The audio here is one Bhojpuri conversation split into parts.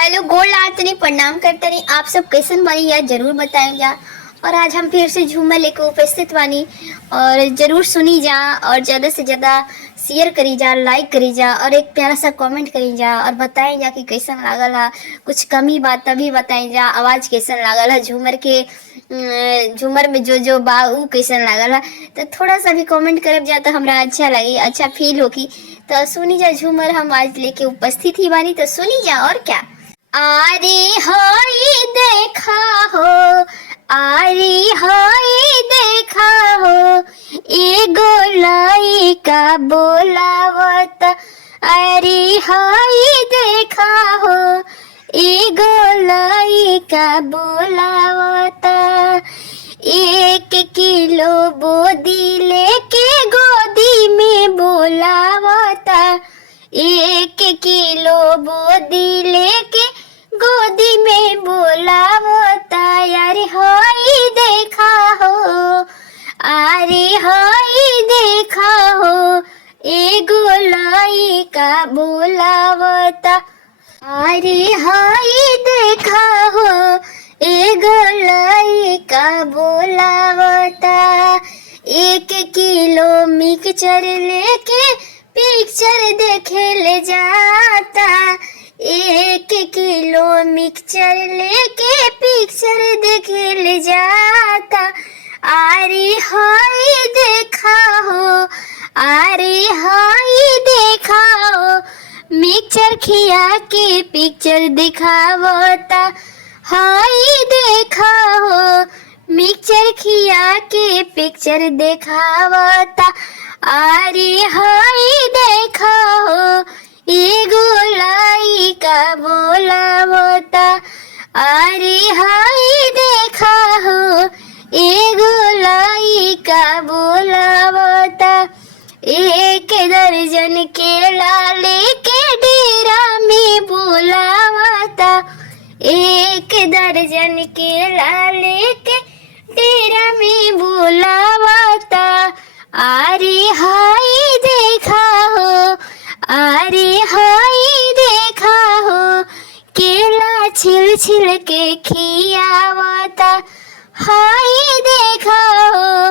हेलो गोल्ड आर्तनी प्रणाम करते रही। आप सब कैसन बानी यार जरूर बताएं जा। और आज हम फिर से झूमर लेके उपस्थित बानी और जरूर सुनी जा और ज़्यादा से ज़्यादा शेयर करी जा, लाइक करी जा और एक प्यारा सा कमेंट करी जा और बताएं जा कि कैसन लागल है। कुछ कमी बात तभी बताएं जा, आवाज़ कैसन लागल है, झूमर के झूमर में जो जो बा ऊ कैसन लागल है। तो थोड़ा सा भी कमेंट करब जा तो हमरा अच्छा लगी, अच्छा फील होगी। तो सुनी जा झूमर हम आज लेके उपस्थित ही बानी, तो सुनी जा और क्या। आरे हाय देखा हो, आरे हाय देखा हो, एगो लइका बोलावत। अरे हाय देखा हो, एगो लइका बोलावत। 1 किलो बोदी लेके गोदी में बोलावता। 1 किलो बोदी लेके गोदी में बोलावता। अरे हाय देखा हो, अरे हाय देखा हो, एगो लइका बोलावता। अरे हाय देखा हो, एगो लइका बोलावता। 1 किलो मिक्सचर लेके पिक्चर देखे ले जाता। 1 किलो मिक्सचर लेके पिक्चर देखे ले जाता। अरे हाय देखा हो, अरे हाय देखा हो, मिक्सचर खिया के पिक्चर दिखावता। हाय देखा हो, मिक्सचर खिया के पिक्चर दिखावता। अरे हाय देखा हो, एगो लइका बोलावता। अरे हाय देखा हो, एगो लइका बोलावता। 1 दर्जन केला लेके डेरा में बोलावता। 1 दर्जन केला लेके डेरा में बोलावता। अरे हाय देखा हो, अरे हाय देखा हो, केला छिल छिल के खियावता। हाय देखा हो,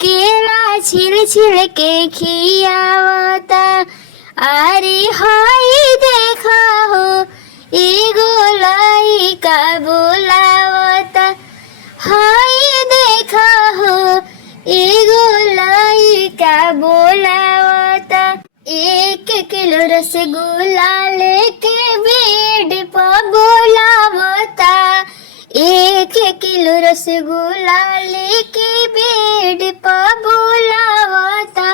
केला छिल छिल के खियावता। अरे हाय देखा हो, एगो लइका बोलावता। हाय देखा हो, एगो लइका बोलावता। 1 किलो रसगुल्ला लेके बेड पर बोलावता। 1 किलो रसगुल्ला लेके बेड पर बोलावता।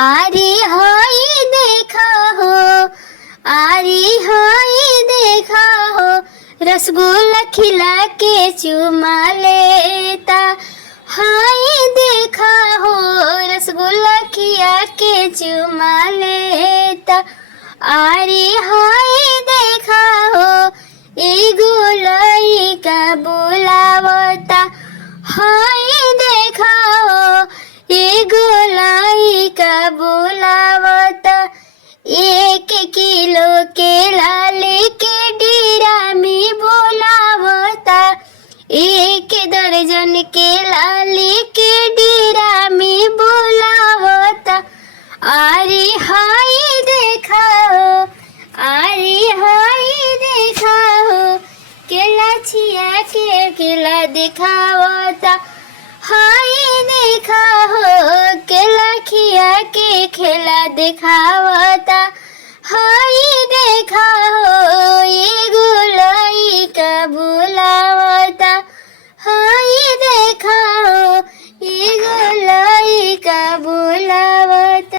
अरे हाय देखा हो, अरे हाय देखा हो, रसगुल्ला खिला के चुमा लेता। हाय देखा हो, रसगुल्ला खिया के चुमा लेता। अरे हाय देखा हो, एगो लइका बोलावता। हाय देखा हो, एगो लइका बोलावता। 1 किलो केला लेके डेरा में बोलावता। 1 दर्जन केला लेके डेरा में बोलावता। अरे हाय देखा हो, अरे हाय देखा हो, केला छिया के केला दिखावता। हाय देखा हो, केला खिया के खेला दिखावता।